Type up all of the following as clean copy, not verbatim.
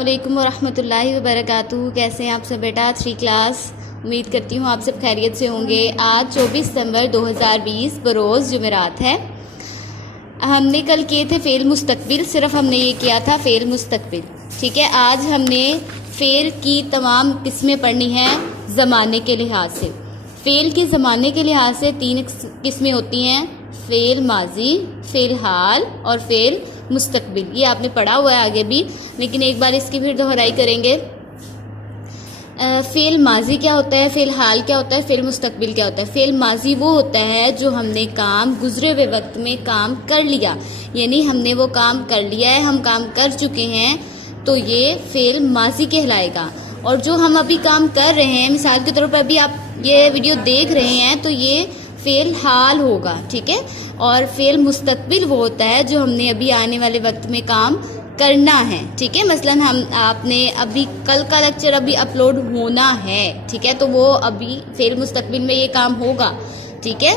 अस्सलामुअलैकुम वरहमतुल्लाहि वबरकातुहू। कैसे हैं आप सब बेटा? 3 क्लास। उम्मीद करती हूँ आप सब खैरियत से होंगे। आज 24 दिसंबर 2020 बरोज़ जुमेरात है। हमने कल किए थे फ़ेल मुस्तकबिल, सिर्फ हमने ये किया था फ़ेल मुस्तकबिल। ठीक है, आज हमने फ़ेल की तमाम किस्में पढ़नी हैं ज़माने के लिहाज से। फ़ेल की ज़माने के लिहाज से 3 किस्में होती हैं, फ़ेल माजी, फ़ेल हाल और फ़ेल मुस्तकबिल। ये आपने पढ़ा हुआ है आगे भी, लेकिन एक बार इसकी फिर दोहराई करेंगे। फ़ेल माजी क्या होता है, फ़ेल हाल क्या होता है, फ़ेल मुस्तकबिल क्या होता है। फ़ेल माजी वो होता है जो हमने काम गुजरे हुए वक्त में काम कर लिया, यानी हमने वो काम कर लिया है, हम काम कर चुके हैं, तो ये फ़ेल माजी कहलाएगा। और जो हम अभी काम कर रहे हैं, मिसाल के तौर पर अभी आप ये वीडियो देख रहे हैं, तो ये फ़ेल हाल होगा। ठीक है, और फ़ेल मुस्तकबिल वो होता है जो हमने अभी आने वाले वक्त में काम करना है। ठीक है, मसलन आपने अभी कल का लेक्चर अभी अपलोड होना है, ठीक है, तो वो अभी फ़ेल मुस्तकबिल में ये काम होगा। ठीक है,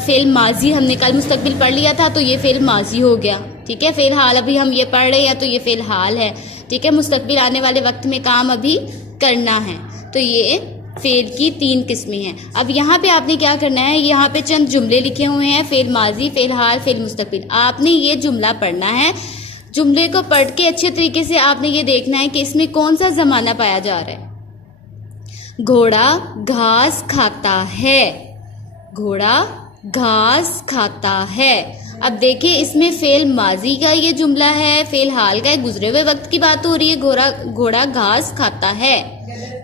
फ़ेल माजी हमने कल मुस्तकबिल पढ़ लिया था, तो ये फ़ेल माजी हो गया। ठीक है, फ़ेल हाल अभी हम ये पढ़ रहे हैं, तो ये फ़ेल हाल है। ठीक है, मुस्तकबिल आने वाले वक्त में काम अभी करना है, तो ये फ़ेल की 3 किस्में हैं। अब यहाँ पे आपने क्या करना है, यहाँ पे चंद जुमले लिखे हुए हैं, फ़ेल माजी, फ़ेल हाल, फ़ेल मुस्तकबिल। आपने ये जुमला पढ़ना है। जुमले को पढ़ के अच्छे तरीके से आपने ये देखना है कि इसमें कौन सा ज़माना पाया जा रहा है। घोड़ा घास खाता है, घोड़ा घास खाता है। अब देखिए, इसमें फ़ेल माजी का ये जुमला है, फ़ेल हाल का है, गुजरे हुए वक्त की बात हो रही है। घोड़ा घास खाता है,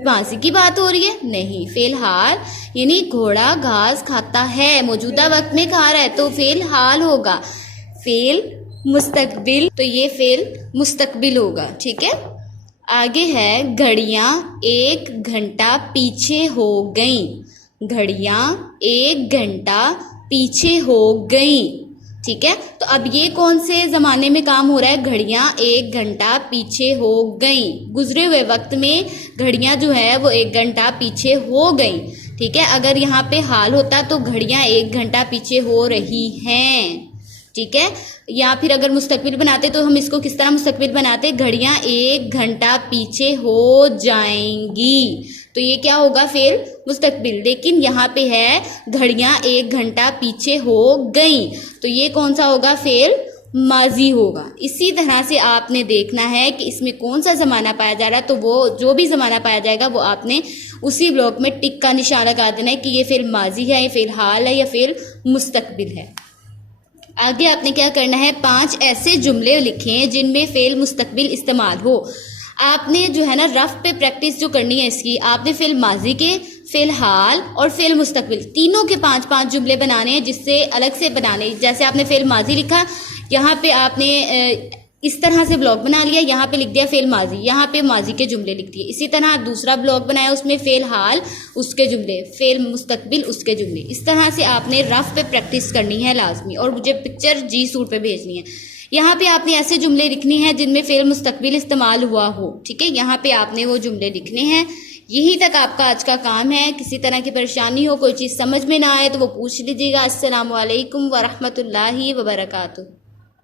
माजी की बात हो रही है? नहीं, फ़ेल हाल, यानी घोड़ा घास खाता है, मौजूदा वक्त में खा रहा है, तो फ़ेल हाल होगा। फ़ेल मुस्तकबिल, तो ये फ़ेल मुस्तकबिल होगा। ठीक है, आगे है घड़ियाँ 1 घंटा पीछे हो गईं। घड़ियाँ 1 घंटा पीछे हो गईं। ठीक है, तो अब ये कौन से ज़माने में काम हो रहा है? घड़ियाँ 1 घंटा पीछे हो गईं। गुजरे हुए वक्त में घड़ियाँ जो है वो 1 घंटा पीछे हो गईं। ठीक है, अगर यहाँ पे हाल होता तो घड़ियाँ 1 घंटा पीछे हो रही हैं। ठीक है, या फिर अगर मुस्तकबिल बनाते तो हम इसको किस तरह मुस्तकबिल बनाते? घड़ियाँ 1 घंटा पीछे हो जाएंगी, तो ये क्या होगा? फ़ेल मुस्तकबिल। लेकिन यहाँ पे है घड़ियाँ 1 घंटा पीछे हो गईं, तो ये कौन सा होगा? फ़ेल माजी होगा। इसी तरह से आपने देखना है कि इसमें कौन सा ज़माना पाया जा रहा है, तो वो जो भी ज़माना पाया जाएगा वो आपने उसी ब्लॉक में टिक का निशान लगा देना है कि ये फ़ेल माजी है, ये फ़ेल हाल है, या फ़ेल मुस्तकबिल है। आगे आपने क्या करना है, 5 ऐसे जुमले लिखें जिनमें फ़ेल मुस्तकबिल इस्तेमाल हो। आपने जो है ना रफ पे प्रैक्टिस जो करनी है इसकी, आपने फ़ेल माजी के, फ़ेल हाल और फ़ेल मुस्तकबिल तीनों के 5-5 जुमले बनाने हैं, जिससे अलग से बनाने। जैसे आपने फ़ेल माजी लिखा, यहाँ पे आपने इस तरह से ब्लॉक बना लिया, यहाँ पे लिख दिया फ़ेल माजी, यहाँ पे माजी के जुमले लिख दिए। इसी तरह दूसरा ब्लॉक बनाया, उसमें फ़ेल हाल उसके जुमले, फ़ेल मुस्तकबिल उसके जुमले। इस तरह से आपने रफ पे प्रैक्टिस करनी है लाजमी, और मुझे पिक्चर जी सूट पे भेजनी है। यहाँ पे आपने ऐसे जुमले लिखने हैं जिनमें फ़ेल मुस्तकबिल इस्तेमाल हुआ हो। ठीक है, यहाँ पे आपने वो जुमले लिखने हैं। यही तक आपका आज का काम है। किसी तरह की परेशानी हो, कोई चीज़ समझ में ना आए तो वो पूछ लीजिएगा। अस्सलामु अलैकुम वरहमतुल्लाहि वबरकातुहू।